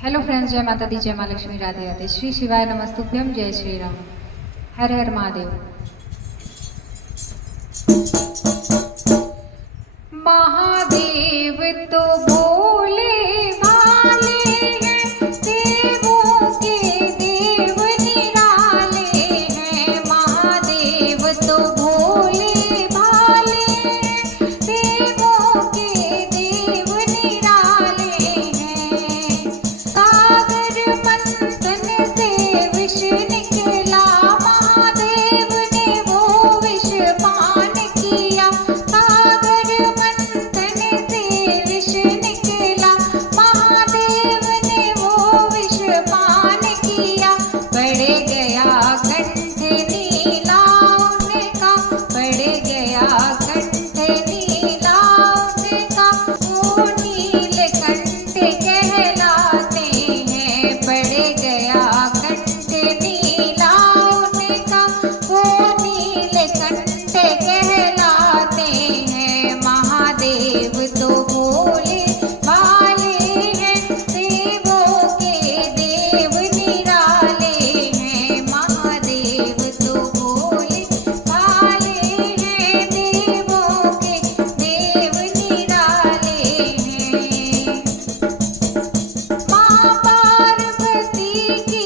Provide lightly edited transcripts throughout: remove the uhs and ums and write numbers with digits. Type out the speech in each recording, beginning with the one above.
Hello friends, जय माता दी, जय माँ लक्ष्मी, राधे राधे, श्री शिवाय नमस्तुभ्यम, जय श्री राम, हर हर महादेव। महादेव तो भोले भाले हैं, देवों के देव निराले हैं। महादेव तो भोले भाले हैं, देवों के देव निराले हैं। सागर मंथन से विष निकला, महादेव ने वो विष पान किया। सागर मंथन से विष निकला, महादेव ने वो विष पान किया। पड़ गया कंठ नीला उनका, पड़ गया कंठ नीला उनका, वो नीलकंठ कहलाते हैं। पड़ गया कंठ नीला उनका, वो नीलकंठ कहलाते हैं। महादेव तो भोले भाले हैं, देवों के देव निराले हैं। महादेव तो भोले भाले हैं, देवों के देव निराले हैं। माँ पार्वती की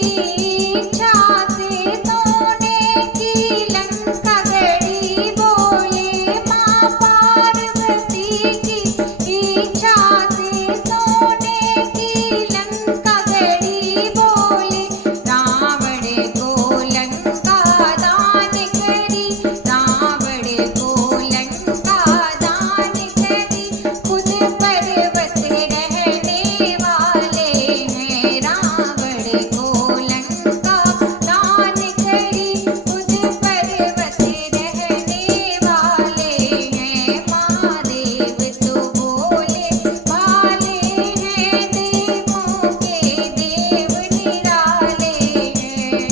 इच्छा से सोने की लंका गढ़ी बोले। माँ पार्वती की इच्छा से सोने की लंका गढ़ी बोले। रावण को लंका दान करी, रावण को लंका दान करी। खुद पर्वत रहने वाले हैं, रावण को लंका दान करी। खुद पर्वत रहने वाले हैं। महादेव तो भोले भाले हैं, देवों के देव निराले हैं।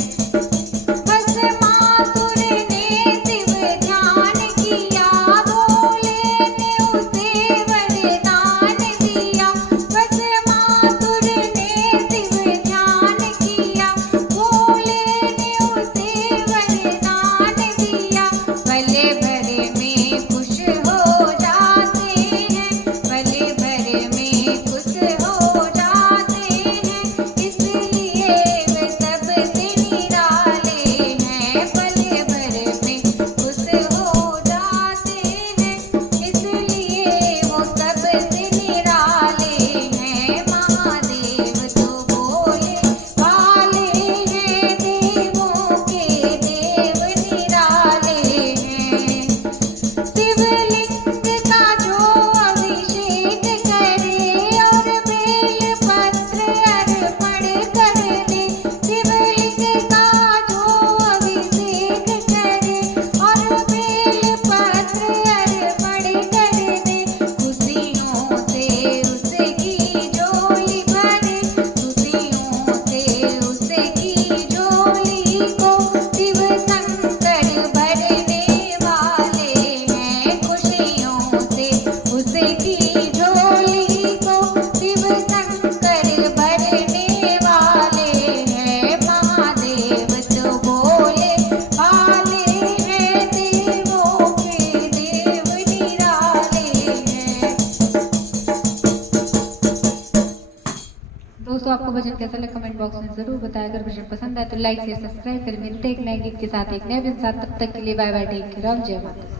भस्मासुर ने शिव ध्यान किया, भोले ने उसे वरदान दिया। भस्मासुर ने शिव ध्यान किया, भोले ने उसे वरदान दिया। पल भर में खुश हो जाते हैं, पल भर में खुश हो जाते हैं। इसलिए वे सबसे निराले हैं। पल भर में खुश हो जाते हैं, इसलिए वो सबसे निराले हैं। महादेव तो भोले भाले हैं, देवों के देव निराले हैं। शिवलिंग का जो अभिषेक करे और बेल पत्र अर्पण कर दे। शिवलिंग का जो अभिषेक करे और बेल पत्र अर्पण कर दे। खुशियों से उसकी झोली भरे, खुशियों से उसकी झोली को शिव शंकर भरने वाले हैं। खुशियों से उसकी झोली को शिव शंकर भरने वाले हैं। महादेव तो भोले भाले हैं, देवों के देव निराले हैं। दोस्तों, आपको भजन कैसा लगा कमेंट बॉक्स में जरूर बताएं। अगर भजन पसंद आए तो लाइक शेयर सब्सक्राइब करें। मिलते हैं एक नए गीत के साथ, एक नए दिन साथ। तब तक के लिए बाय बाय, टेक केयर, जय माता दी।